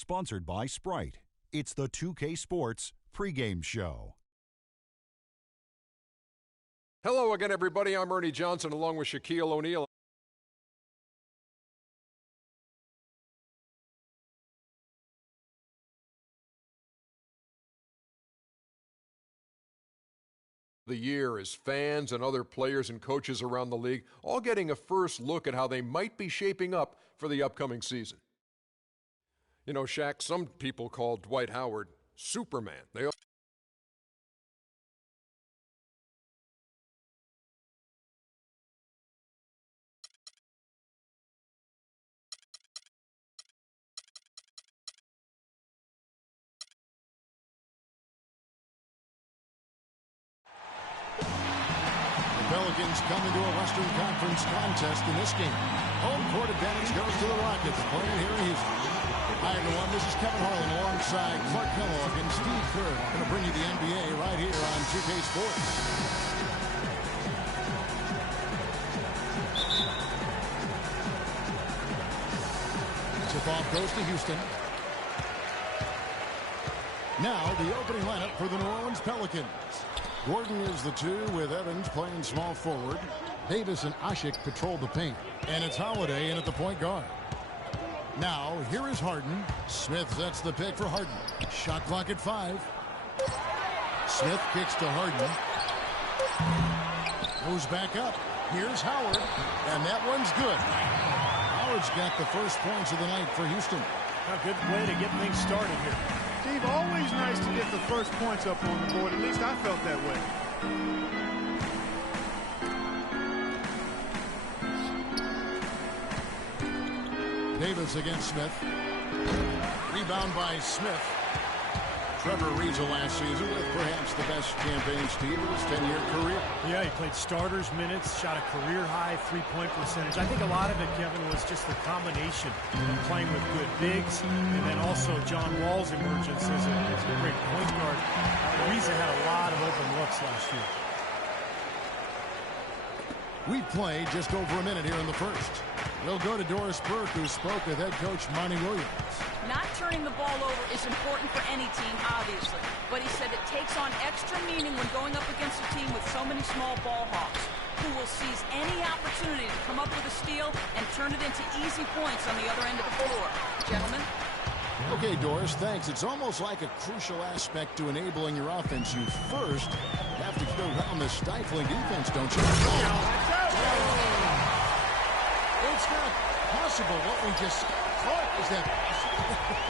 Sponsored by Sprite. It's the 2K Sports pregame show. Hello again, everybody. I'm Ernie Johnson along with Shaquille O'Neal. The year as fans and other players and coaches around the league all getting a first look at how they might be shaping up for the upcoming season. You know, Shaq, some people call Dwight Howard Superman. Pelicans come into a Western Conference contest in this game. Home court advantage goes to the Rockets, playing here in Houston. Hi, everyone. This is Kevin Harlan alongside Clark Kellogg and Steve Kerr. Going to bring you the NBA right here on 2K Sports. Tip-off goes to Houston. Now the opening lineup for the New Orleans Pelicans. Gordon is the 2 with Evans playing small forward. Davis and Asik patrol the paint. And it's Holiday in at the point guard. Now, here is Harden. Smith sets the pick for Harden. Shot clock at 5. Smith kicks to Harden. Goes back up. Here's Howard. And that one's good. Howard's got the first points of the night for Houston. A good way to get things started here. Steve, always nice to get the first points up on the board. At least I felt that way. Davis against Smith. Rebound by Smith. Trevor Ariza last season with perhaps the best campaign, Steve, of his 10-year career. Yeah, he played starters minutes, shot a career-high three-point percentage. I think a lot of it, Kevin, was just the combination of playing with good bigs and then also John Wall's emergence as a great point guard. Ariza had a lot of open looks last year. We played just over a minute here in the first. We'll go to Doris Burke, who spoke with head coach Monty Williams. Not turning the ball over is important for any team, obviously. But he said it takes on extra meaning when going up against a team with so many small ball hawks, who will seize any opportunity to come up with a steal and turn it into easy points on the other end of the floor. Gentlemen? Okay, Doris, thanks. It's almost like a crucial aspect to enabling your offense. You first have to get around the stifling defense, don't you? It's not possible what we just thought. Is that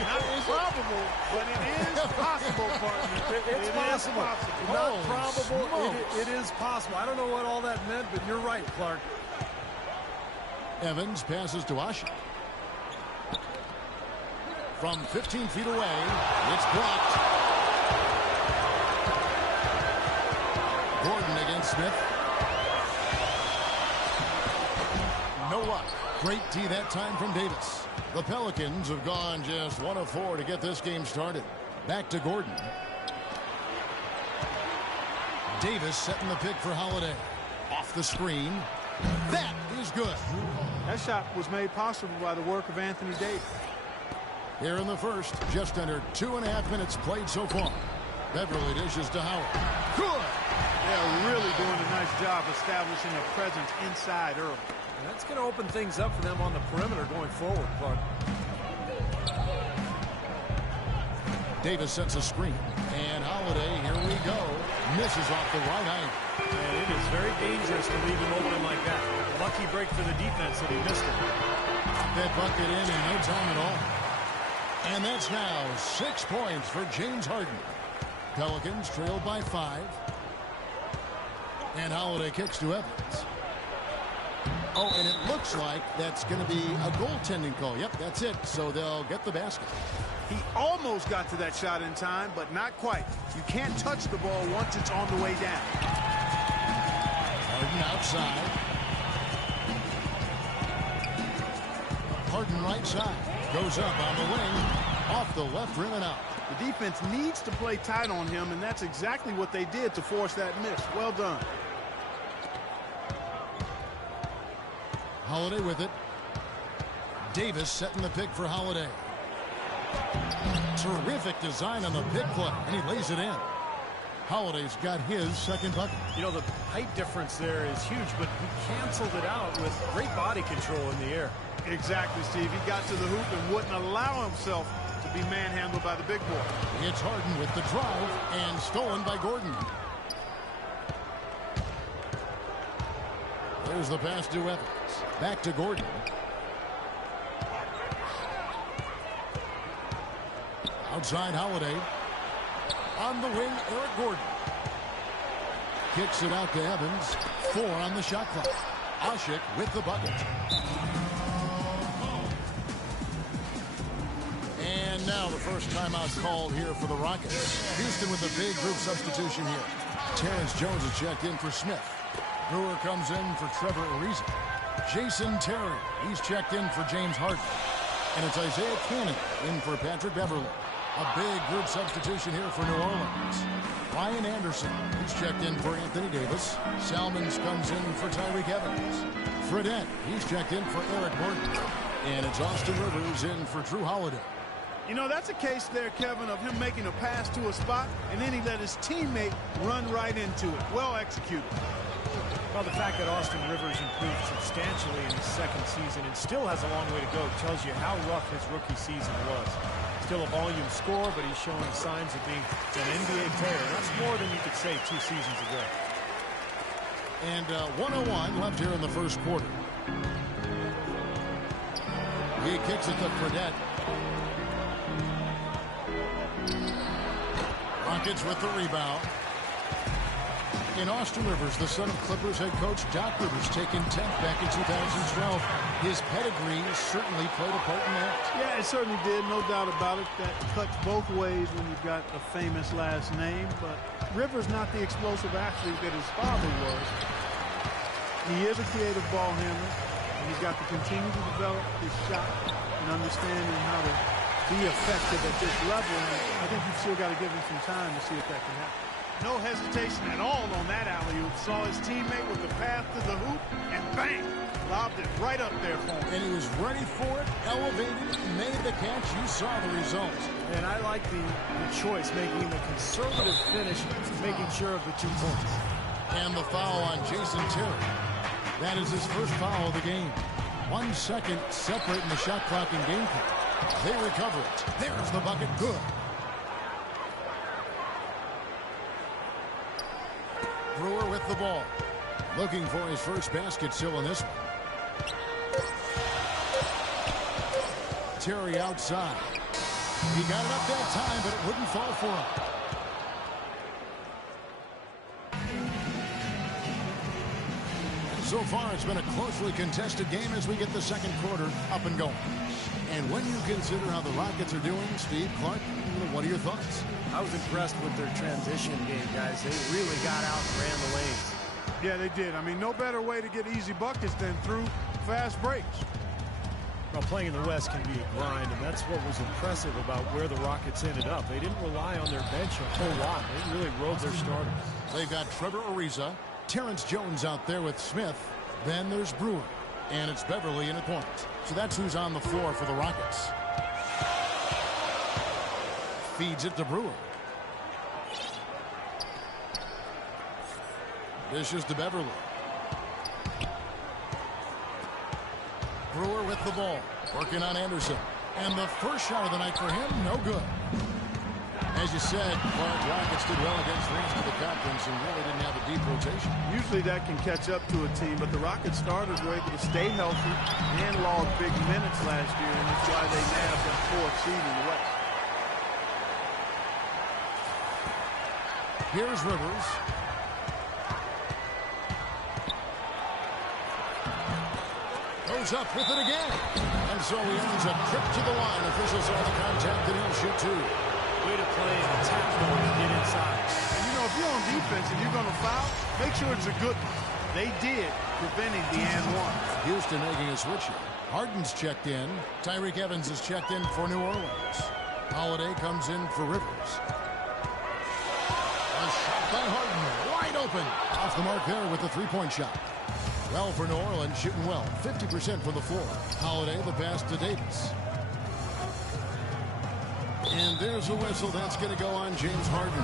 not probable, but it is possible, partner. It's possible. Not probable. It is possible. I don't know what all that meant, but you're right, Clark. Evans passes to Asik. From 15 feet away, it's blocked. Gordon against Smith. No luck. Great D that time from Davis. The Pelicans have gone just 1 of 4 to get this game started. Back to Gordon. Davis setting the pick for Holiday. Off the screen. That is good. That shot was made possible by the work of Anthony Davis. Here in the first, just under 2.5 minutes played so far. Beverly dishes to Howard. Good! They're really doing a nice job establishing a presence inside early. And that's going to open things up for them on the perimeter going forward, Clark. Davis sets a screen. And Holiday, here we go. Misses off the right angle. And it is very dangerous to leave him open like that. Lucky break for the defense that he missed it. That bucket in no time at all. And that's now 6 points for James Harden. Pelicans trail by 5. And Holiday kicks to Evans. Oh, and it looks like that's going to be a goaltending call. Yep, that's it. So they'll get the basket. He almost got to that shot in time, but not quite. You can't touch the ball once it's on the way down. Harden outside. Harden right side. Goes up on the wing. Off the left rim and out. The defense needs to play tight on him, and that's exactly what they did to force that miss. Well done. Holiday with it. Davis setting the pick for Holiday. Terrific design on the big play, and he lays it in. Holiday's got his second bucket. You know, the height difference there is huge, but he canceled it out with great body control in the air. Exactly, Steve. He got to the hoop and wouldn't allow himself to be manhandled by the big boy. It's Harden with the drive and stolen by Gordon. There's the pass to Evans. Back to Gordon. Outside Holiday. On the wing, Eric Gordon. Kicks it out to Evans. 4 on the shot clock. Asik with the bucket. And now the first timeout called here for the Rockets. Houston with a big group substitution here. Terrence Jones is checked in for Smith. Brewer comes in for Trevor Ariza. Jason Terry, he's checked in for James Harden. And it's Isaiah Cannon in for Patrick Beverley. A big group substitution here for New Orleans. Ryan Anderson, he's checked in for Anthony Davis. Salmons comes in for Tyreke Evans. Fredette, he's checked in for Eric Gordon. And it's Austin Rivers in for Drew Holiday. You know, that's a case there, Kevin, of him making a pass to a spot, and then he let his teammate run right into it. Well executed. Well, the fact that Austin Rivers improved substantially in his second season and still has a long way to go tells you how rough his rookie season was. Still a volume scorer, but he's showing signs of being an NBA player. That's more than you could say 2 seasons ago. And 1:01 left here in the first quarter. He kicks it to Fredette. Rockets with the rebound. In Austin Rivers, the son of Clippers head coach Doc Rivers, taken 10th back in 2012. His pedigree certainly played a part in that. Yeah, it certainly did, no doubt about it. That cuts both ways when you've got a famous last name. But Rivers not the explosive athlete that his father was. He is a creative ball handler, and he's got to continue to develop his shot and understanding how to be effective at this level. And I think you've still got to give him some time to see if that can happen. No hesitation at all on that alley-oop. Saw his teammate with the path to the hoop, and bang! Lobbed it right up there for him. And he was ready for it, elevated, made the catch. You saw the result. And I like the choice, making the conservative finish, making sure of the 2 points. And the foul on Jason Terry. That is his first foul of the game. 1 second separating the shot clock and game clock. They recover it. There's the bucket. Good. Brewer with the ball. Looking for his first basket still in this one. Terry outside. He got it up that time, but it wouldn't fall for him. So far, it's been a closely contested game as we get the second quarter up and going. And when you consider how the Rockets are doing, Steve, Clark, what are your thoughts? I was impressed with their transition game, guys. They really got out and ran the lanes. Yeah, they did. I mean, no better way to get easy buckets than through fast breaks. Well, playing in the West can be a grind, and that's what was impressive about where the Rockets ended up. They didn't rely on their bench a whole lot. They really rode their starters. They've got Trevor Ariza, Terrence Jones out there with Smith. Then there's Brewer, and it's Beverley in at point. So that's who's on the floor for the Rockets. Feeds it to Brewer. Dishes to Beverley. Brewer with the ball, working on Anderson. And the first shot of the night for him, no good. As you said, Clark, Rockets did well against the rest of the conference and really didn't have a deep rotation. Usually that can catch up to a team, but the Rockets starters were able to stay healthy and log big minutes last year, and that's why they nabbed that 4th seed in the West. Here's Rivers. Goes up with it again. And so he earns a trip to the line. Officials saw the contact and he'll shoot 2. Way to play and attack mode and get inside. And you know, if you're on defense and you're going to foul, make sure it's a good one. They did, preventing the and one. Houston making a switch here. Harden's checked in. Tyreke Evans is checked in for New Orleans. Holiday comes in for Rivers. A shot by Harden, wide open. Off the mark there with the 3-point shot. Well for New Orleans, shooting well. 50% from the floor. Holiday, the pass to Davis. And there's a whistle. That's going to go on James Harden.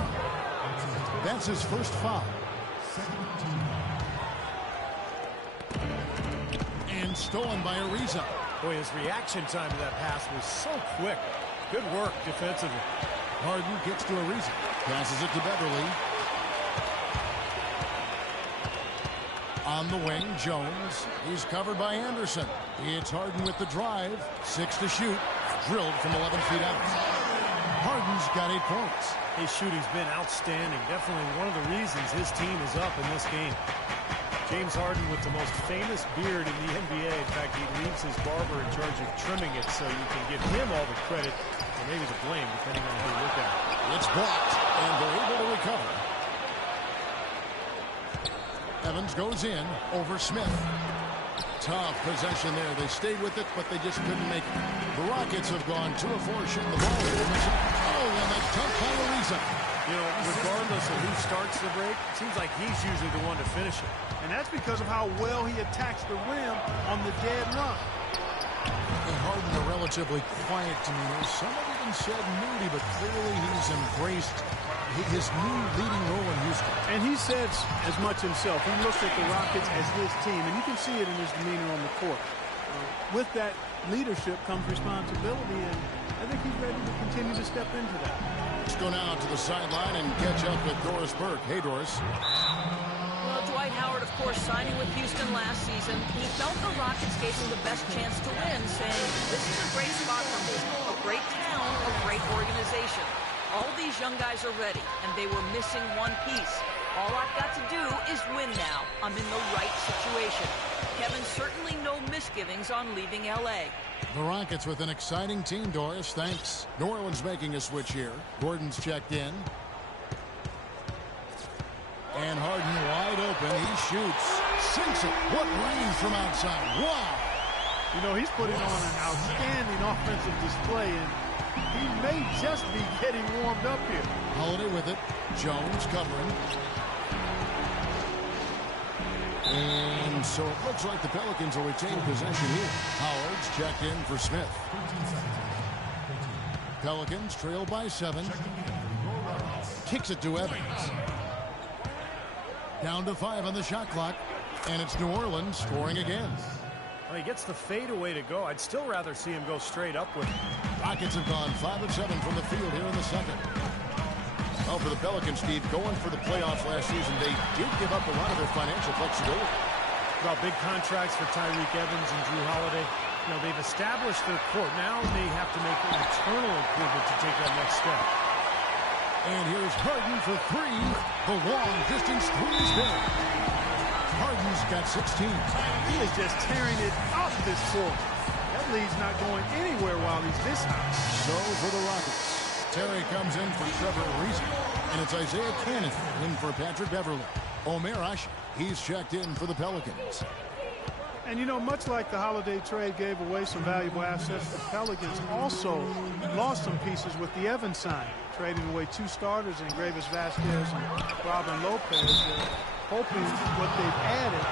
That's his first foul. And stolen by Ariza. Boy, his reaction time to that pass was so quick. Good work defensively. Harden gets to Ariza. Passes it to Beverly. On the wing, Jones. He's covered by Anderson. It's Harden with the drive. 6 to shoot. Drilled from 11 feet out. Harden's got 8 points. His shooting's been outstanding. Definitely one of the reasons his team is up in this game. James Harden with the most famous beard in the NBA. In fact, he leaves his barber in charge of trimming it, so you can give him all the credit, or maybe the blame, depending on who you look at. It's blocked, and they're able to recover. Evans goes in over Smith. Tough possession there. They stayed with it, but they just couldn't make it. The Rockets have gone 2 of 4 shooting the ball. Oh, and a tough by Ariza. You know, regardless of who starts the break, it seems like he's usually the one to finish it. And that's because of how well he attacks the rim on the dead run. And Harden, a relatively quiet demeanor. Some have even said moody, but clearly he's embraced his new leading role in Houston. And he says as much himself. He looks at the Rockets as his team, and you can see it in his demeanor on the court. With that leadership comes responsibility, and I think he's ready to continue to step into that. Let's go now to the sideline and catch up with Doris Burke. Hey, Doris. Well, Dwight Howard, of course, signing with Houston last season, he felt the Rockets gave him the best chance to win, saying, this is a great spot for me, a great town, a great organization. All these young guys are ready, and they were missing one piece. All I've got to do is win now. I'm in the right situation. Kevin, certainly no misgivings on leaving L.A. The Rockets with an exciting team, Doris. Thanks. New Orleans making a switch here. Gordon's checked in. And Harden wide open. He shoots. Sinks it. What range from outside. Wow. You know, he's putting on an outstanding offensive display, and he may just be getting warmed up here. Holiday with it. Jones covering. And so it looks like the Pelicans will retain possession here. Howard's checked in for Smith. Pelicans trail by 7. Kicks it to Evans. Down to 5 on the shot clock. And it's New Orleans scoring again. Well, he gets the fadeaway to go. I'd still rather see him go straight up with it. Rockets have gone 5 of 7 from the field here in the second. Well, for the Pelicans, Steve, going for the playoffs last season, they did give up a lot of their financial flexibility. About big contracts for Tyreek Evans and Drew Holiday. You know, they've established their court. Now they have to make an internal improvement to take that next step. And here's Harden for 3. The long-distance 3 is good. Harden's got 16. He is just tearing it off this court. That lead's not going anywhere while he's this high. So for the Rockets, Terry comes in for Trevor Ariza. And it's Isaiah Cannon in for Patrick Beverly. Omer Ashe, he's checked in for the Pelicans. And, you know, much like the Holiday trade gave away some valuable assets, the Pelicans also lost some pieces with the Evans sign, trading away 2 starters in Gravis Vasquez and Robin Lopez, hoping what they've added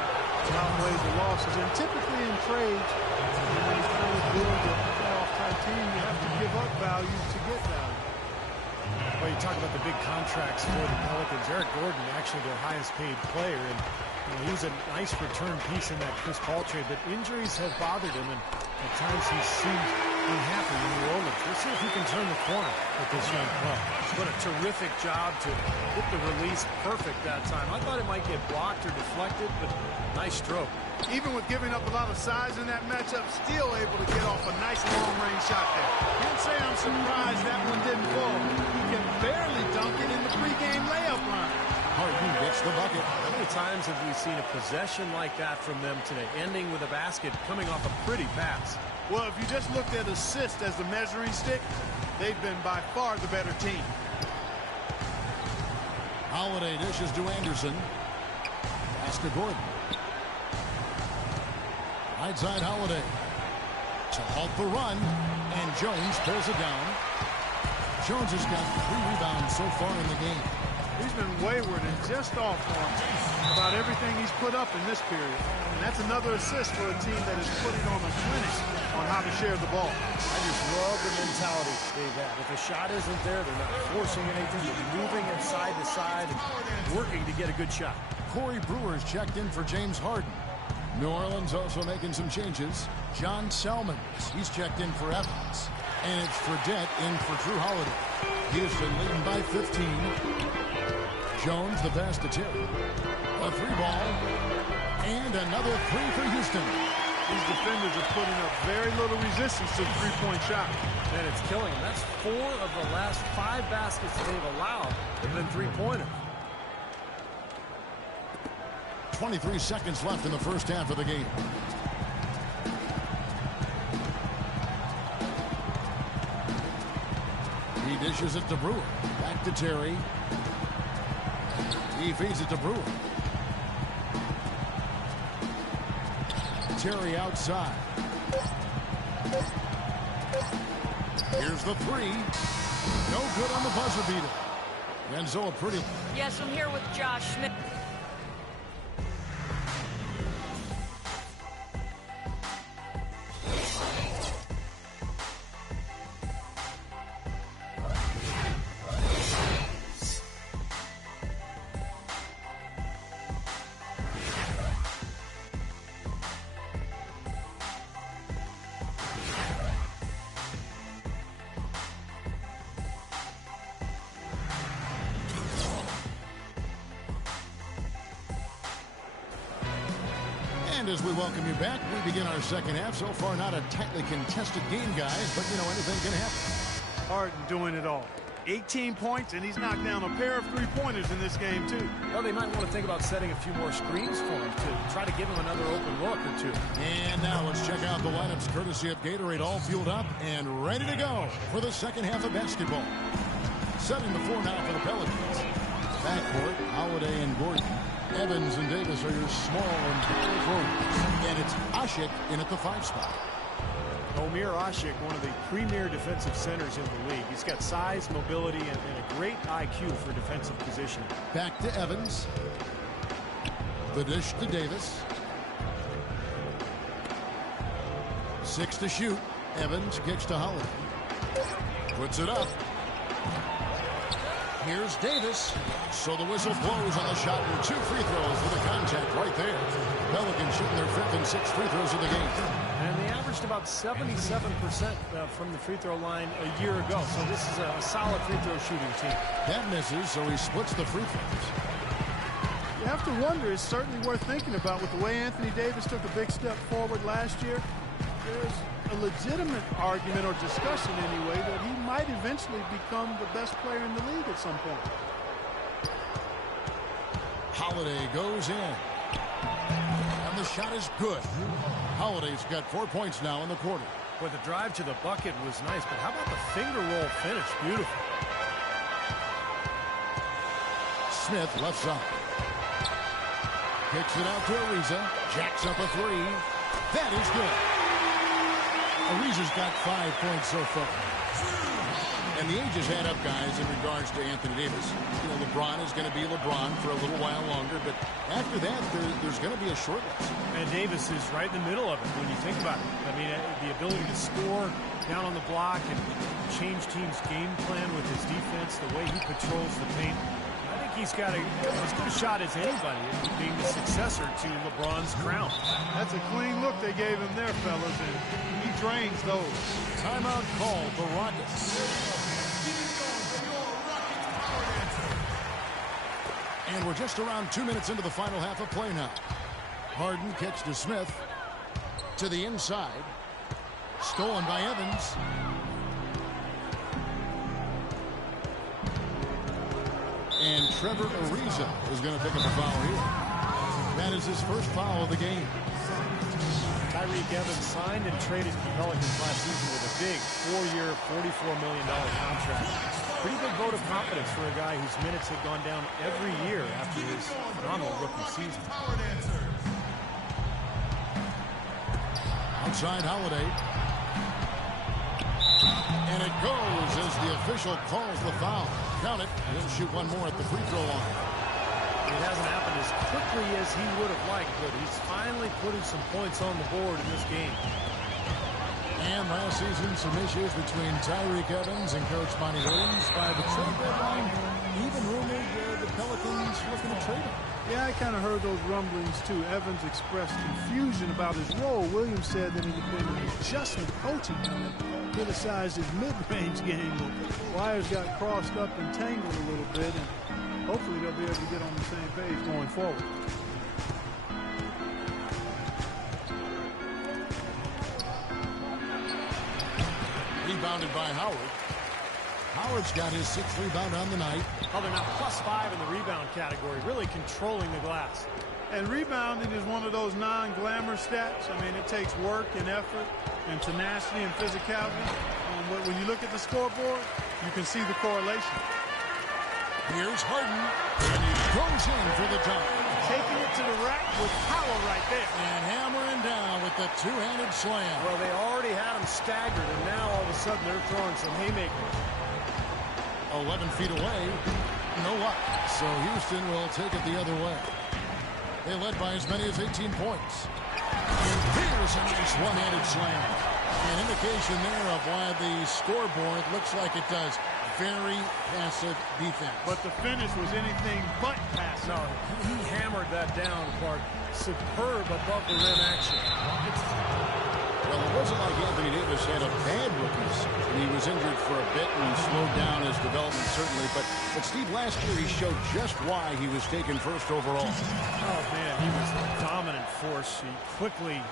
outweighs the losses. And typically in trades, when you try to build a playoff-type team, you have to give up value to get value. Well, you talk about the big contracts for the Pelicans. Eric Gordon, actually their highest-paid player, and you know, he was a nice return piece in that Chris Paul trade, but injuries have bothered him, and at times he seemed unhappy in New Orleans. We'll see if he can turn the corner with this young club. What a terrific job to hit the release perfect that time. I thought it might get blocked or deflected, but nice stroke. Even with giving up a lot of size in that matchup, still able to get off a nice long-range shot there. Can't say I'm surprised that one didn't fall. He can barely dunk it in the pregame layup line. Harden gets the bucket. How many times have we seen a possession like that from them today, ending with a basket coming off a pretty pass? Well, if you just looked at assists as the measuring stick, they've been by far the better team. Holiday dishes to Anderson. Pass to Gordon. Right side Holiday to halt the run, and Jones pulls it down. Jones has got 3 rebounds so far in the game. He's been wayward and just off on about everything he's put up in this period. And that's another assist for a team that is putting on a clinic on how to share the ball. I just love the mentality. they've had. If a shot isn't there, they're not forcing anything. They're moving it side to side and working to get a good shot. Corey Brewer's checked in for James Harden. New Orleans also making some changes. John Selmans, he's checked in for Evans. And it's Fredette in for Drew Holiday. Houston leading by 15. Jones, the pass to Terry. A 3-ball. And another 3 for Houston. These defenders are putting up very little resistance to the three-point shot. And it's killing them. That's 4 of the last 5 baskets they've allowed have been three-pointers. 23 seconds left in the first half of the game. He dishes it to Brewer. Back to Terry. He feeds it to Brewer. Terry outside. Here's the 3. No good on the buzzer beater. And so a pretty... Yes, I'm here with Josh Smith. And as we welcome you back, we begin our second half. So far, not a tightly contested game, guys, but, you know, anything can happen. Harden doing it all. 18 points, and he's knocked down a pair of three-pointers in this game, too. Well, they might want to think about setting a few more screens for him to try to give him another open look or two. And now let's check out the lineups courtesy of Gatorade, all fueled up and ready to go for the second half of basketball. Setting the floor now for the Pelicans. Backcourt, Holiday and Gordon. Evans and Davis are your small and power forwards. And it's Asik in at the 5 spot. Omer Asik, one of the premier defensive centers in the league. He's got size, mobility, and a great IQ for defensive positioning. Back to Evans. The dish to Davis. 6 to shoot. Evans kicks to Holiday. Puts it up. Here's Davis. So the whistle blows on the shot and 2 free throws with a contact right there. Pelicans shooting their 5th and 6th free throws of the game. And they averaged about 77% from the free throw line a year ago. So this is a solid free throw shooting team. That misses, so he splits the free throws. You have to wonder, it's certainly worth thinking about with the way Anthony Davis took a big step forward last year. There's a legitimate argument or discussion anyway that he might eventually become the best player in the league at some point. Holiday goes in. And the shot is good. Holiday's got 4 points now in the quarter. Well, the drive to the bucket was nice, but how about the finger roll finish? Beautiful. Smith left side. Kicks it out to Ariza. Jacks up a 3. That is good. Ariza's got 5 points so far. And the ages add up, guys, in regards to Anthony Davis. You know, LeBron is going to be LeBron for a little while longer, but after that, there's going to be a short list. And Davis is right in the middle of it when you think about it. I mean, the ability to score down on the block and change teams' game plan with his defense, the way he patrols the paint. I think he's got as good a shot as anybody at being the successor to LeBron's crown. That's a clean look they gave him there, fellas, and he drains those. Timeout called for Rockets. And we're just around 2 minutes into the final half of play now. Harden kicks to Smith. To the inside. Stolen by Evans. And Trevor Ariza is going to pick up a foul here. That is his first foul of the game. Tyreek Evans signed and traded to the Pelicans last season with a big 4-year, $44 million contract. Pretty big vote of confidence for a guy whose minutes have gone down every year after his phenomenal rookie season. Outside Holiday. And it goes as the official calls the foul. Count it. He'll shoot one more at the free throw line. It hasn't happened as quickly as he would have liked, but he's finally putting some points on the board in this game. And last season, some issues between Tyreek Evans and Coach Monty Williams. By the trade deadline, even rumored the Pelicans looking to trade him. Yeah, I kind of heard those rumblings, too. Evans expressed confusion about his role. Williams said that it had been an adjustment coaching him and criticized his mid-range game. The wires got crossed up and tangled a little bit, and hopefully they'll be able to get on the same page going forward. Rebounded by Howard. Howard's got his 6th rebound on the night. Oh, they're now +5 in the rebound category, really controlling the glass. And rebounding is one of those non-glamour stats. I mean, it takes work and effort and tenacity and physicality. But when you look at the scoreboard, you can see the correlation. Here's Harden, and he goes in for the dunk. Taking it to the rack with power right there. And hammering down with the two-handed slam. Well, they already had him staggered, and now all of a sudden they're throwing some haymakers. 11 feet away, no luck. So Houston will take it the other way. They led by as many as 18 points. And here's a nice one-handed slam. An indication there of why the scoreboard looks like it does. Very passive defense. But the finish was anything but passive. No, he hammered that down, Clark. Superb above the rim action. Well, it wasn't like Anthony Davis had a bad rookie season. He was injured for a bit and slowed down his development, certainly. But Steve, last year he showed just why he was taken first overall. Oh, man, he was a dominant force. He quickly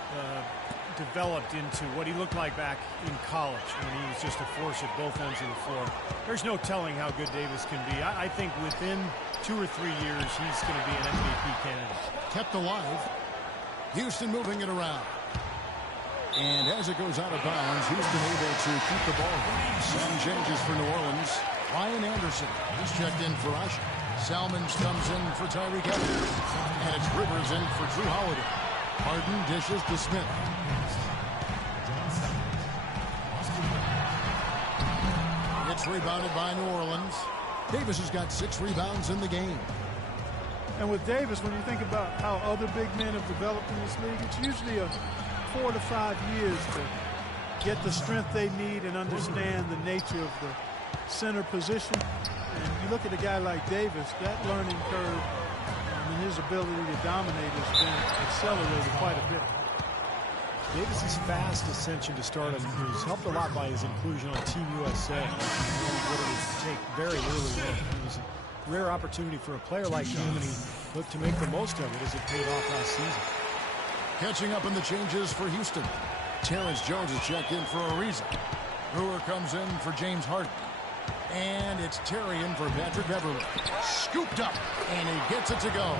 developed into what he looked like back in college when he was just a force at both ends of the floor. There's no telling how good Davis can be. I think within 2 or 3 years, he's going to be an MVP candidate. Kept alive. Houston moving it around. And as it goes out of bounds, Houston able to keep the ball. Some changes for New Orleans. Ryan Anderson is checked in for Usher. Salmons comes in for Tyreek Evans. And it's Rivers in for Drew Holiday. Harden dishes to Smith. It's rebounded by New Orleans. Davis has got 6 rebounds in the game. And with Davis, when you think about how other big men have developed in this league, it's usually a 4 to 5 years to get the strength they need and understand the nature of the center position. And you look at a guy like Davis, that learning curve and his ability to dominate has been accelerated quite a bit. Davis's fast ascension to stardom was helped a lot by his inclusion on Team USA. What it would take very early on. It was a rare opportunity for a player like him, and he looked to make the most of it as it paid off last season. Catching up in the changes for Houston. Terrence Jones is checked in for Ariza. Brewer comes in for James Harden. And it's Terry in for Patrick Beverly. Scooped up, and he gets it to go.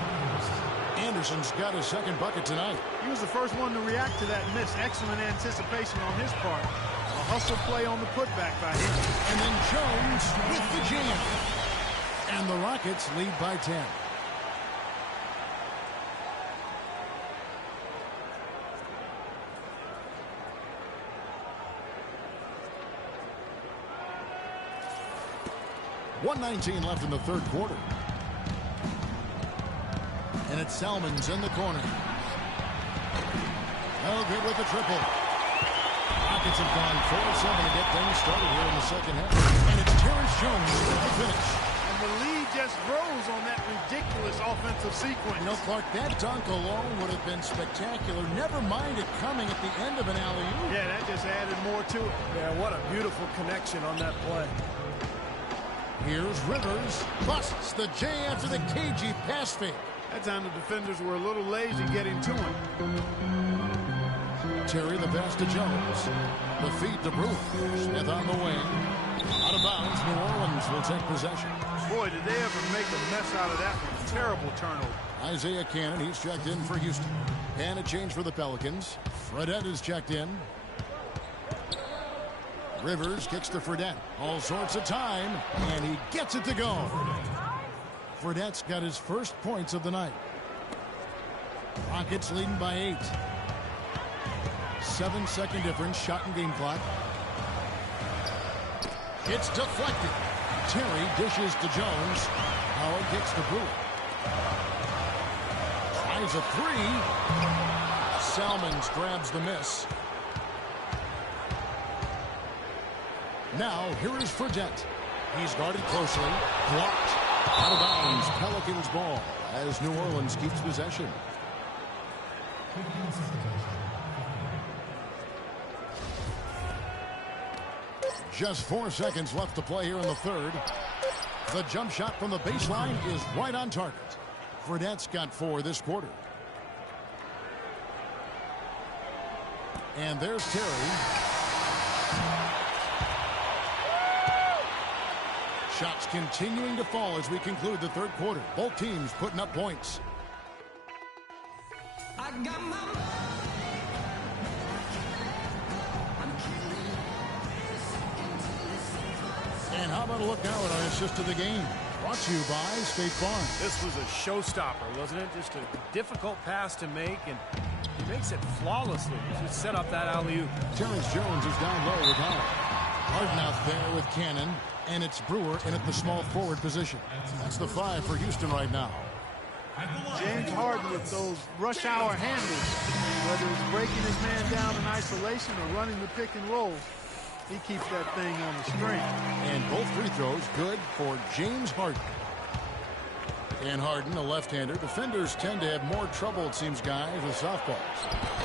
Anderson's got his 2nd bucket tonight. He was the first one to react to that miss. Excellent anticipation on his part. A hustle play on the putback by him. And then Jones with the jam. And the Rockets lead by 10. .119 left in the 3rd quarter. And it's Salmons in the corner. Oh, good with the triple. Rockets have gone 4-7 to get things started here in the 2nd half. And it's Terrence Jones with the finish. And the lead just grows on that ridiculous offensive sequence. You know, Clark, that dunk alone would have been spectacular. Never mind it coming at the end of an alley-oop. Yeah, that just added more to it. Yeah, what a beautiful connection on that play. Here's Rivers. Busts the J after the cagey pass fake. That time the defenders were a little lazy getting to him. Terry the pass to Jones. The feed to Brewer. Smith on the wing. Out of bounds. New Orleans will take possession. Boy, did they ever make a mess out of that one. Terrible turnover. Isaiah Cannon, he's checked in for Houston. And a change for the Pelicans. Fredette is checked in. Rivers kicks to Fredette. All sorts of time. And he gets it to go. Fredette's got his first points of the night. Rockets leading by 8. 7-second difference. Shot and game clock. It's deflected. Terry dishes to Jones. Howard kicks to Brewer. Tries a 3. Salmons grabs the miss. Now, here is Fredette. He's guarded closely. Blocked. Out of bounds. Pelicans ball as New Orleans keeps possession. Just 4 seconds left to play here in the third. The jump shot from the baseline is right on target. Fredette's got 4 this quarter. And there's Terry. Shots continuing to fall as we conclude the third quarter. Both teams putting up points. I got my And how about a look now at our assist of the game? Brought to you by State Farm. This was a showstopper, wasn't it? Just a difficult pass to make, and he makes it flawlessly. Just set up that alley-oop. Terrence Jones is down low with Howard. Harden out there with Cannon, and it's Brewer in at the small forward position. That's the 5 for Houston right now. James Harden with those rush hour handles, whether it's breaking his man down in isolation or running the pick and roll, he keeps that thing on the string. And both free throws good for James Harden. And Harden, a left-hander. Defenders tend to have more trouble, it seems, guys, with softballs.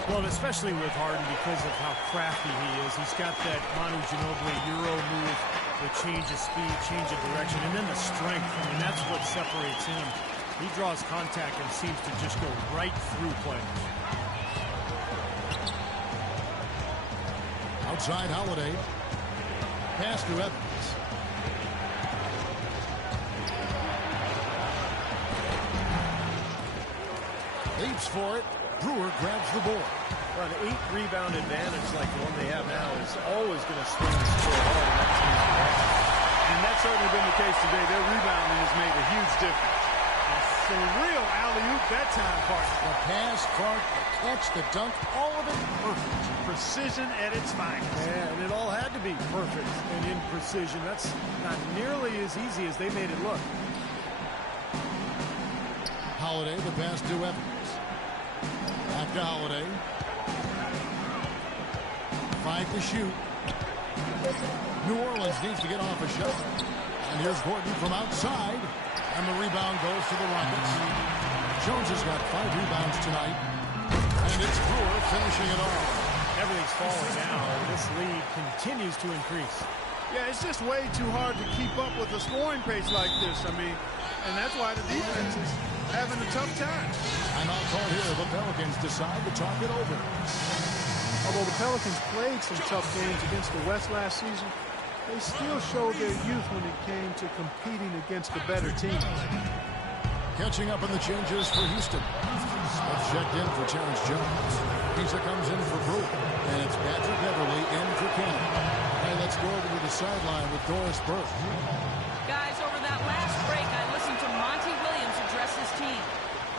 Well, especially with Harden because of how crafty he is. He's got that Manu Ginobili Euro move, the change of speed, change of direction, and then the strength. I mean, that's what separates him. He draws contact and seems to just go right through players. Outside Holiday. Pass to Evans. Leaps for it. Brewer grabs the board. Well, an 8-rebound advantage like the one they have now is always going to swing the score hard. And that's certainly been the case today. Their rebounding has made a huge difference. A real alley-oop that time, partner. The pass, Clark, the catch, the dunk, all of it perfect. Precision at its finest. Yeah, and it all had to be perfect and in precision. That's not nearly as easy as they made it look. Holiday, the pass to Evans. Back to Holiday. 5 to shoot. New Orleans needs to get off a shot. And here's Gordon from outside. And the rebound goes to the Rockets. Jones has got 5 rebounds tonight. And it's Brewer finishing it off. Everything's falling now. This lead continues to increase. Yeah, it's just way too hard to keep up with a scoring pace like this. I mean, and that's why the defense is having a tough time. Timeout call here. The Pelicans decide to talk it over. Although the Pelicans played some tough games against the West last season, they still showed their youth when it came to competing against the better teams. Catching up on the changes for Houston. Smith checked in for Terrence Jones. Pisa comes in for Brewer. And it's Patrick Beverly in for Cannon. Hey, let's go over to the sideline with Doris Burke. Guys, over that last break, I listened to Monty Williams address his team.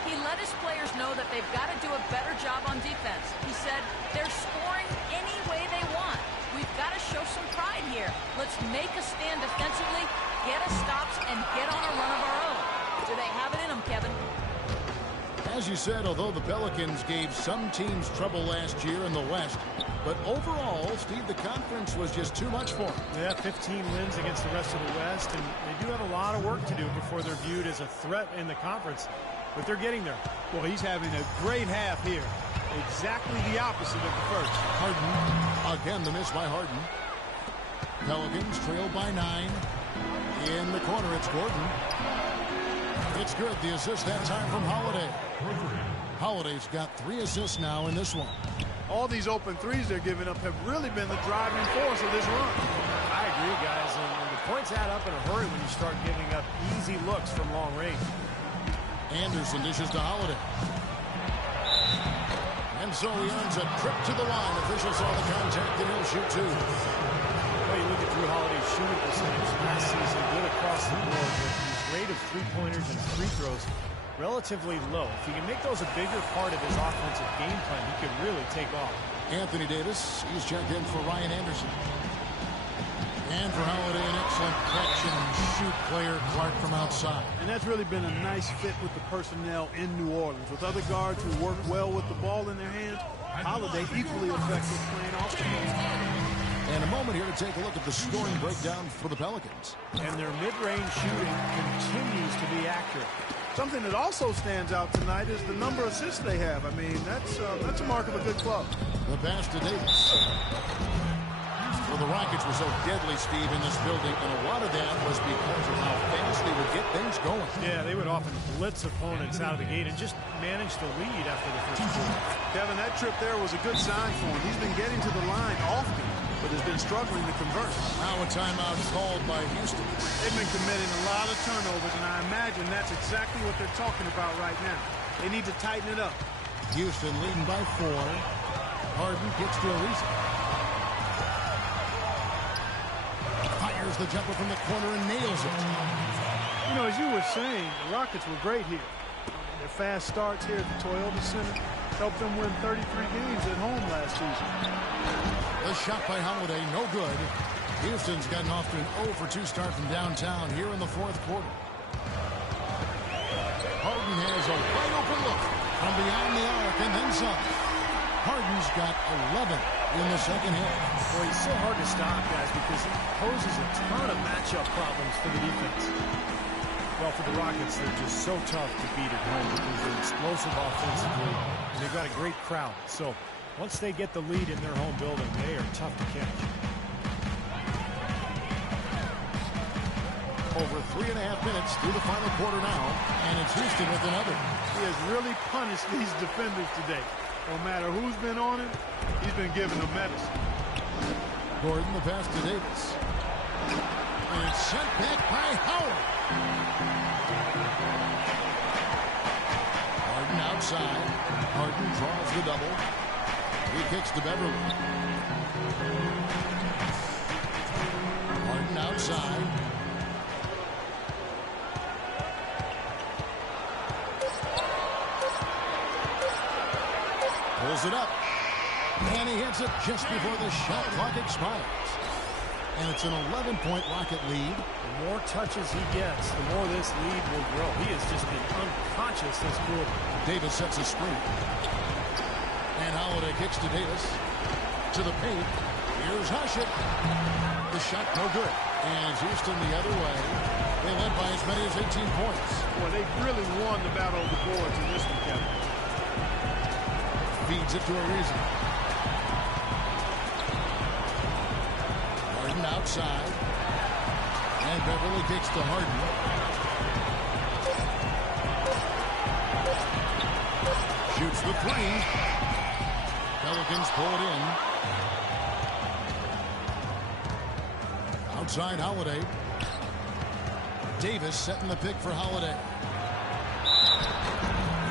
He let his players know that they've got to do a better job on defense. He said they're scoring any way they want. We've got to show some pride here. Let's make a stand defensively, get us stops, and get on a run of our own. Do they have it in them, Kevin? As you said, although the Pelicans gave some teams trouble last year in the West, but overall, Steve, the conference was just too much for them. Yeah, 15 wins against the rest of the West, and they do have a lot of work to do before they're viewed as a threat in the conference. But they're getting there. Well, he's having a great half here. Exactly the opposite of the first. Harden, again the miss by Harden. Pelicans trail by 9. In the corner, it's Gordon. It's good. The assist that time from Holiday. Holiday's got 3 assists now in this one. All these open threes they're giving up have really been the driving force of this run. I agree, guys. And the points add up in a hurry when you start giving up easy looks from long range. Anderson dishes to Holiday. And so he earns a trip to the line. Officials saw the contact and he'll shoot 2. Well, you look at Drew Holiday's shooting percentage last season, good across the board, but his rate of three-pointers and free throws relatively low. If he can make those a bigger part of his offensive game plan, he could really take off. Anthony Davis, he's checked in for Ryan Anderson. And for Holiday, an excellent catch and shoot player, Clark from outside. And that's really been a nice fit with the personnel in New Orleans. With other guards who work well with the ball in their hands, Holiday equally effective playing off the ball. And a moment here to take a look at the scoring breakdown for the Pelicans. And their mid-range shooting continues to be accurate. Something that also stands out tonight is the number of assists they have. I mean, that's a mark of a good club. The pass to Davis. Well, the Rockets were so deadly, Steve, in this building, and a lot of that was because of how fast they would get things going. Yeah, they would often blitz opponents out of the gate and just manage the lead after the first quarter. Kevin, that trip there was a good sign for him. He's been getting to the line often, but has been struggling to convert. Now a timeout called by Houston. They've been committing a lot of turnovers, and I imagine that's exactly what they're talking about right now. They need to tighten it up. Houston leading by 4. Harden gets to Ariza. Fires the jumper from the corner and nails it. You know, as you were saying, the Rockets were great here. Their fast starts here at the Toyota Center helped them win 33 games at home last season. The shot by Holiday, no good. Houston's gotten off to an 0-for-2 start from downtown here in the fourth quarter. Harden has a wide open look from beyond the arc and then some. Harden's got 11 in the second half. Boy, he's so hard to stop, guys, because he poses a ton of matchup problems for the defense. Well, for the Rockets, they're just so tough to beat at home because they're explosive offensively, and they've got a great crowd. So once they get the lead in their home building, they are tough to catch. Over 3.5 minutes through the final quarter now, and it's Houston with another. He has really punished these defenders today. No matter who's been on him, he's been giving them medicine. Gordon, the pass to Davis. And it's sent back by Howard. Harden outside. Harden draws the double. He kicks to Beverly. Harden outside. Pulls it up. And he hits it just before the shot clock expires. And it's an 11-point Rocket lead. The more touches he gets, the more this lead will grow. He has just been unconscious this quarter. Davis sets a screen. And Holiday kicks to Davis. To the paint. Here's Hashik. The shot no good. And Houston the other way. They led by as many as 18 points. Boy, they really won the battle of the boards in this one, Kevin. Feeds it to Ariza. Harden outside. And Beverly kicks to Harden. Shoots the three. Pelicans pull it in. Outside Holiday. Davis setting the pick for Holiday.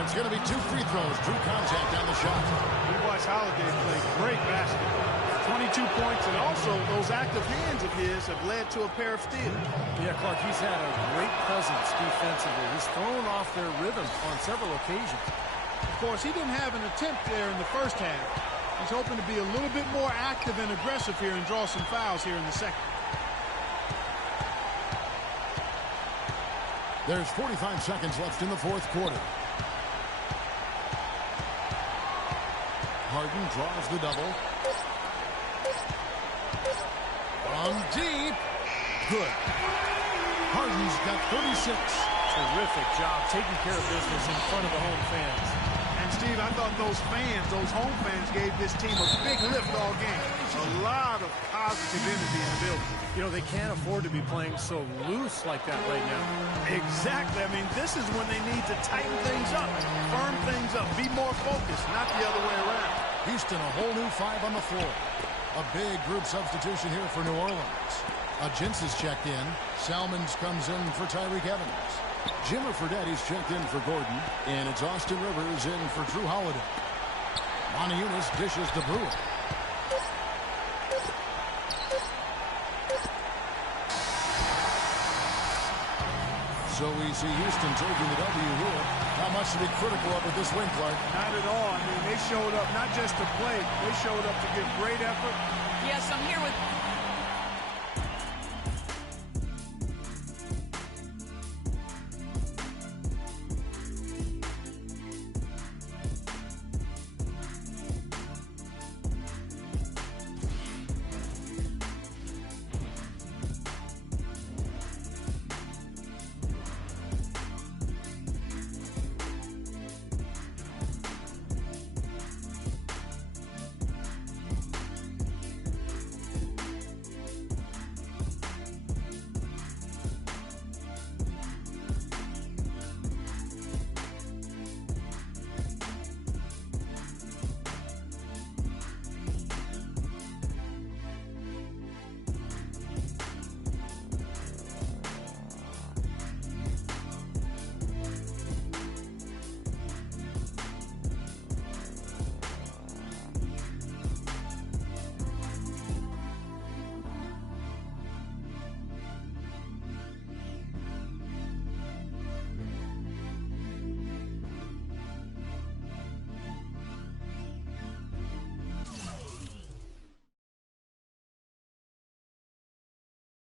It's going to be 2 free throws. Drew contact on the shot. We watched Holiday play great basketball. 22 points, and also those active hands of his have led to a pair of steals. Yeah, Clark, he's had a great presence defensively. He's thrown off their rhythm on several occasions. Of course, he didn't have an attempt there in the first half. He's hoping to be a little bit more active and aggressive here and draw some fouls here in the second. There's 45 seconds left in the fourth quarter. Harden draws the double. From deep. Good. Harden's got 36. Terrific job taking care of business in front of the home fans. And, Steve, I thought those fans, those home fans, gave this team a big lift all game. A lot of positive energy in the building. You know, they can't afford to be playing so loose like that right now. Exactly. I mean, this is when they need to tighten things up, firm things up, be more focused, not the other way around. Houston, a whole new 5 on the floor. A big group substitution here for New Orleans. Jintz is checked in. Salmons comes in for Tyreke Evans. Jimmer Fredetti's checked in for Gordon. And it's Austin Rivers in for Drew Holiday. Moniunas dishes to Brewer. So we see Houston taking the W here. Not much to be critical of with this win, Clark. Not at all. I mean, they showed up not just to play. They showed up to give great effort. Yes, I'm here with